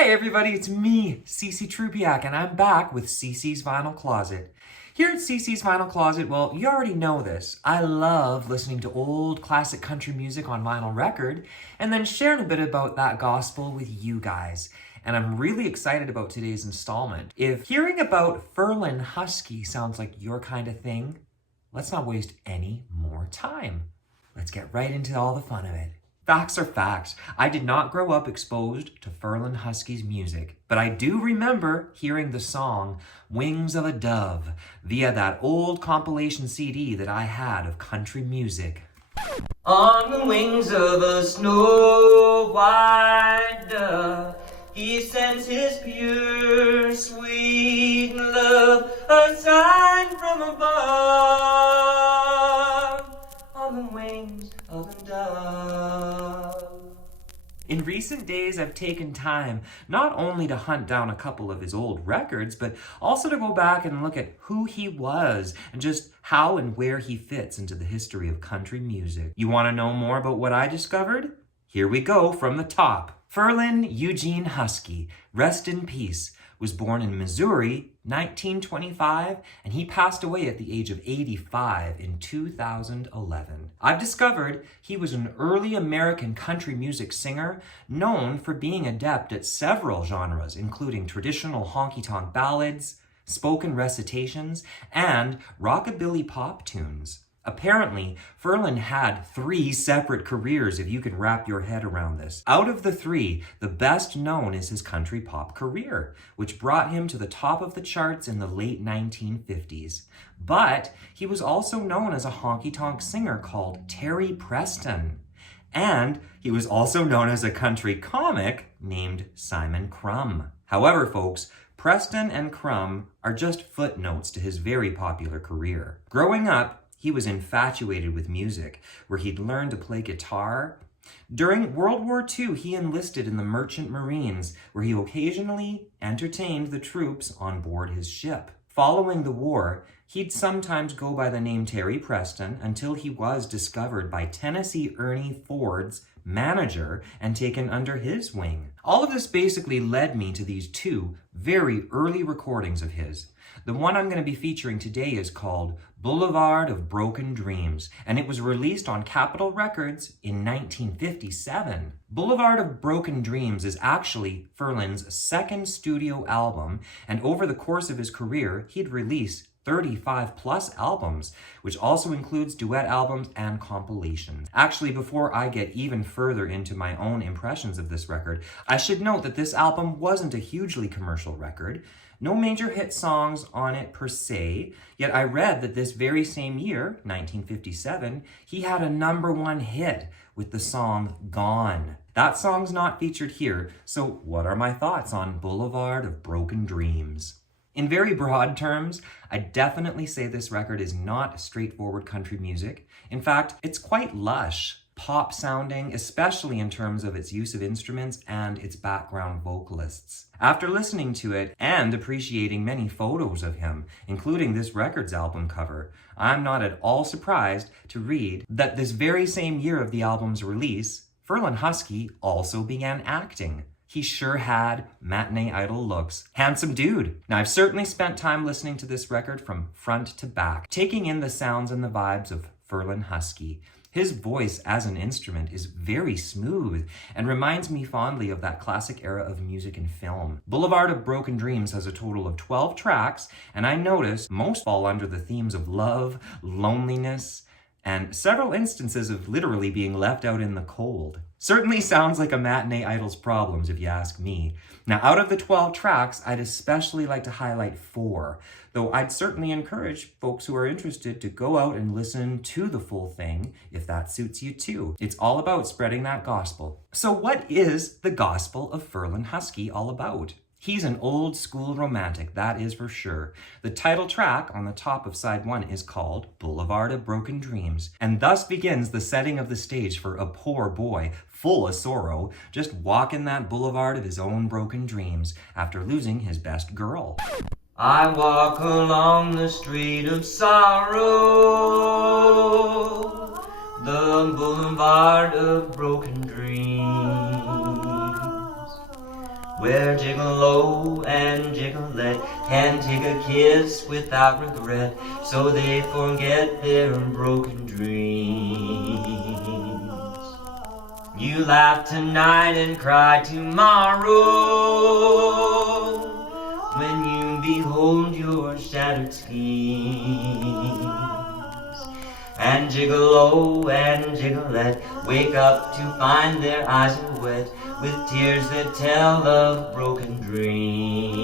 Hey everybody, it's me, Cece Trupiak, and I'm back with Cece's Vinyl Closet. Here at Cece's Vinyl Closet, well, you already know this. I love listening to old classic country music on vinyl record, and then sharing a bit about that gospel with you guys. And I'm really excited about today's installment. If hearing about Ferlin Husky sounds like your kind of thing, let's not waste any more time. Let's get right into all the fun of it. Facts are facts. I did not grow up exposed to Ferlin Husky's music, but I do remember hearing the song Wings of a Dove via that old compilation CD that I had of country music. On the wings of a snow white dove, he sends his pure, sweet love, a sign from above, on the wings of a dove. In recent days, I've taken time not only to hunt down a couple of his old records, but also to go back and look at who he was and just how and where he fits into the history of country music. You want to know more about what I discovered? Here we go from the top. Ferlin Eugene Husky, rest in peace, was born in Missouri, 1925, and he passed away at the age of 85 in 2011. I've discovered he was an early American country music singer known for being adept at several genres, including traditional honky-tonk ballads, spoken recitations, and rockabilly pop tunes. Apparently, Ferlin had 3 separate careers, if you can wrap your head around this. Out of the 3, the best known is his country pop career, which brought him to the top of the charts in the late 1950s. But he was also known as a honky-tonk singer called Terry Preston. And he was also known as a country comic named Simon Crumb. However, folks, Preston and Crumb are just footnotes to his very popular career. Growing up, he was infatuated with music, where he'd learned to play guitar. During World War II, he enlisted in the Merchant Marines, where he occasionally entertained the troops on board his ship. Following the war, he'd sometimes go by the name Terry Preston until he was discovered by Tennessee Ernie Ford's manager and taken under his wing. All of this basically led me to these 2 very early recordings of his. The one I'm going to be featuring today is called Boulevard of Broken Dreams, and it was released on Capitol Records in 1957. Boulevard of Broken Dreams is actually Ferlin's 2nd studio album, and over the course of his career, he'd release 35 plus albums, which also includes duet albums and compilations. Actually, before I get even further into my own impressions of this record, I should note that this album wasn't a hugely commercial record. No major hit songs on it per se, yet I read that this very same year, 1957, he had a #1 hit with the song Gone. That song's not featured here, so what are my thoughts on Boulevard of Broken Dreams? In very broad terms, I definitely say this record is not straightforward country music. In fact, it's quite lush, pop sounding, especially in terms of its use of instruments and its background vocalists. After listening to it and appreciating many photos of him, including this record's album cover, I'm not at all surprised to read that this very same year of the album's release, Ferlin Husky also began acting. He sure had matinee idol looks. Handsome dude. Now, I've certainly spent time listening to this record from front to back, taking in the sounds and the vibes of Ferlin Husky. His voice as an instrument is very smooth and reminds me fondly of that classic era of music and film. Boulevard of Broken Dreams has a total of 12 tracks, and I noticed most fall under the themes of love, loneliness, and several instances of literally being left out in the cold. Certainly sounds like a matinee idol's problems, if you ask me. Now, out of the 12 tracks, I'd especially like to highlight 4, though I'd certainly encourage folks who are interested to go out and listen to the full thing, if that suits you too. It's all about spreading that gospel. So what is the gospel of Ferlin Husky all about? He's an old school romantic, that is for sure. The title track on the top of side 1 is called Boulevard of Broken Dreams, and thus begins the setting of the stage for a poor boy, full of sorrow, just walking that boulevard of his own broken dreams after losing his best girl. I walk along the street of sorrow, the boulevard of broken dreams. where Gigolo and Gigolette can take a kiss without regret, so they forget their broken dreams. You laugh tonight and cry tomorrow when you behold your shattered schemes. And Gigolo and Gigolette wake up to find their eyes are wet with tears that tell of broken dreams.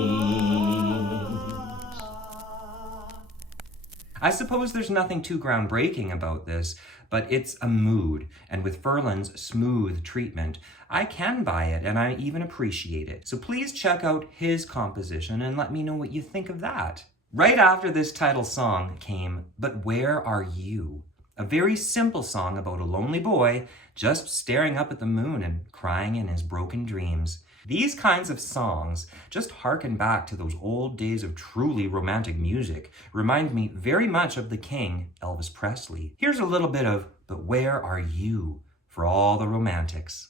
I suppose there's nothing too groundbreaking about this, but it's a mood, and with Ferlin's smooth treatment, I can buy it and I even appreciate it. So please check out his composition and let me know what you think of that. Right after this title song came But Where Are You? A very simple song about a lonely boy just staring up at the moon and crying in his broken dreams. These kinds of songs just harken back to those old days of truly romantic music, remind me very much of the king, Elvis Presley. Here's a little bit of But Where Are You for all the romantics.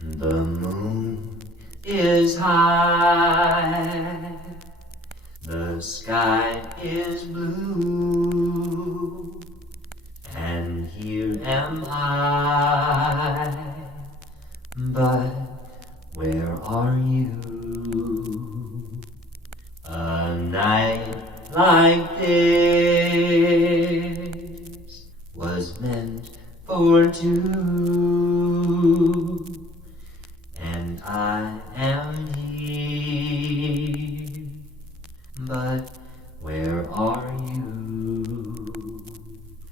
The moon is high, the sky is blue, and here am I, but where are you? A night like this was meant for two, and I am here, but where are you?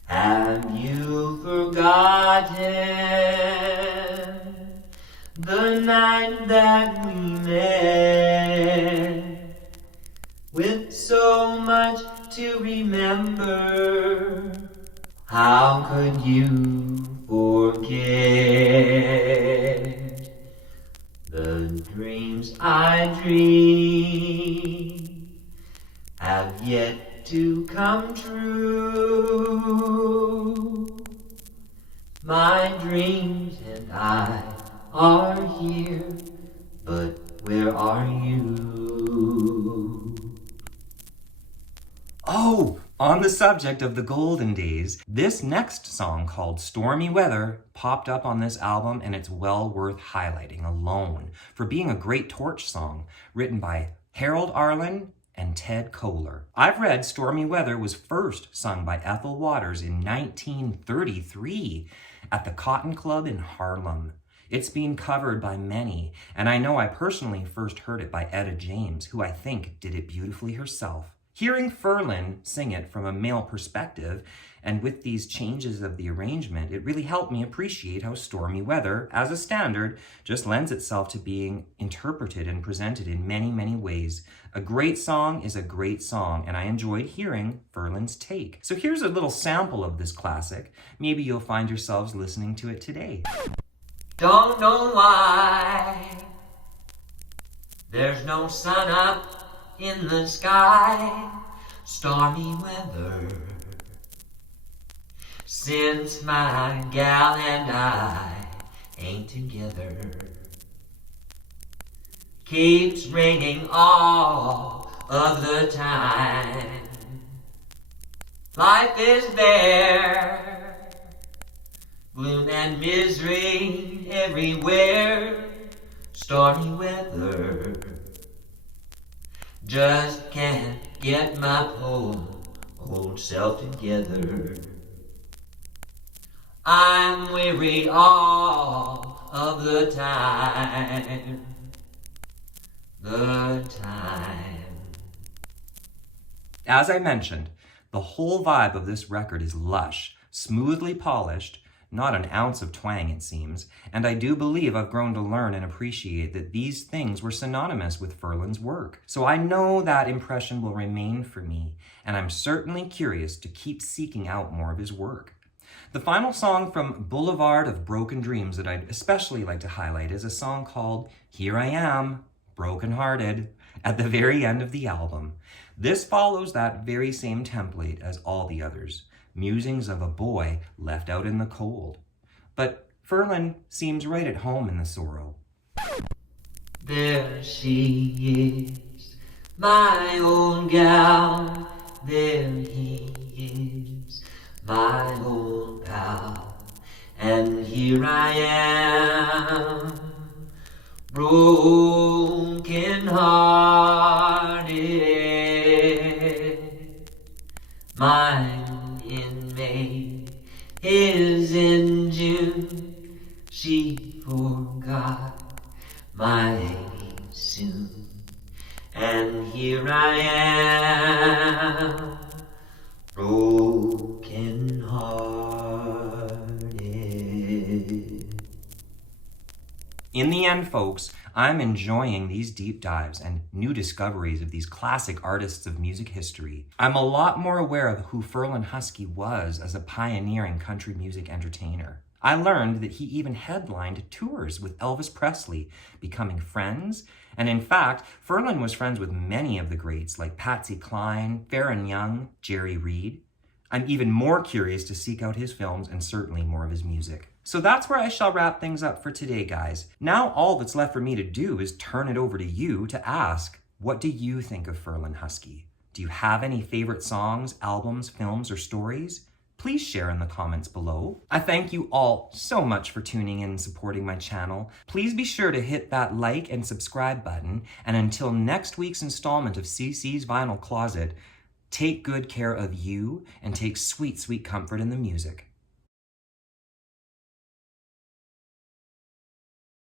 Have you forgotten the night that we met, with so much to remember? How could you forget the dreams I dream have yet to come true? My dreams and I are here, but where are you? Oh, on the subject of the golden days, this next song called Stormy Weather popped up on this album, and it's well worth highlighting alone for being a great torch song written by Harold Arlen and Ted Koehler. I've read Stormy Weather was first sung by Ethel Waters in 1933 at the Cotton Club in Harlem. It's been covered by many, and I know I personally first heard it by Etta James, who I think did it beautifully herself. Hearing Ferlin sing it from a male perspective, and with these changes of the arrangement, it really helped me appreciate how Stormy Weather, as a standard, just lends itself to being interpreted and presented in many, many ways. A great song is a great song, and I enjoyed hearing Ferlin's take. So here's a little sample of this classic. Maybe you'll find yourselves listening to it today. Don't know why there's no sun up in the sky, stormy weather, since my gal and I ain't together. Keeps raining all of the time. Life is bare, gloom and misery everywhere, stormy weather. Just can't get my poor old self together. I'm weary all of the time. As I mentioned, the whole vibe of this record is lush, smoothly polished, not an ounce of twang it seems, and I do believe I've grown to learn and appreciate that these things were synonymous with Ferlin's work. So I know that impression will remain for me, and I'm certainly curious to keep seeking out more of his work. The final song from Boulevard of Broken Dreams that I'd especially like to highlight is a song called Here I Am, Broken Hearted, at the very end of the album. This follows that very same template as all the others. Musings of a boy left out in the cold. But Ferlin seems right at home in the sorrow. there she is, my old gal. There he is, my old pal. And here I am, broken hearted. Mine in May, his in June. She forgot my lady soon. And here I am, broken hearted. In the end, folks, I'm enjoying these deep dives and new discoveries of these classic artists of music history. I'm a lot more aware of who Ferlin Husky was as a pioneering country music entertainer. I learned that he even headlined tours with Elvis Presley, becoming friends. And in fact, Ferlin was friends with many of the greats like Patsy Cline, Farron Young, Jerry Reed. I'm even more curious to seek out his films and certainly more of his music. So that's where I shall wrap things up for today, guys. Now all that's left for me to do is turn it over to you to ask, what do you think of Ferlin Husky? Do you have any favorite songs, albums, films, or stories? Please share in the comments below. I thank you all so much for tuning in and supporting my channel. Please be sure to hit that like and subscribe button. And until next week's installment of CC's Vinyl Closet, take good care of you and take sweet, sweet comfort in the music.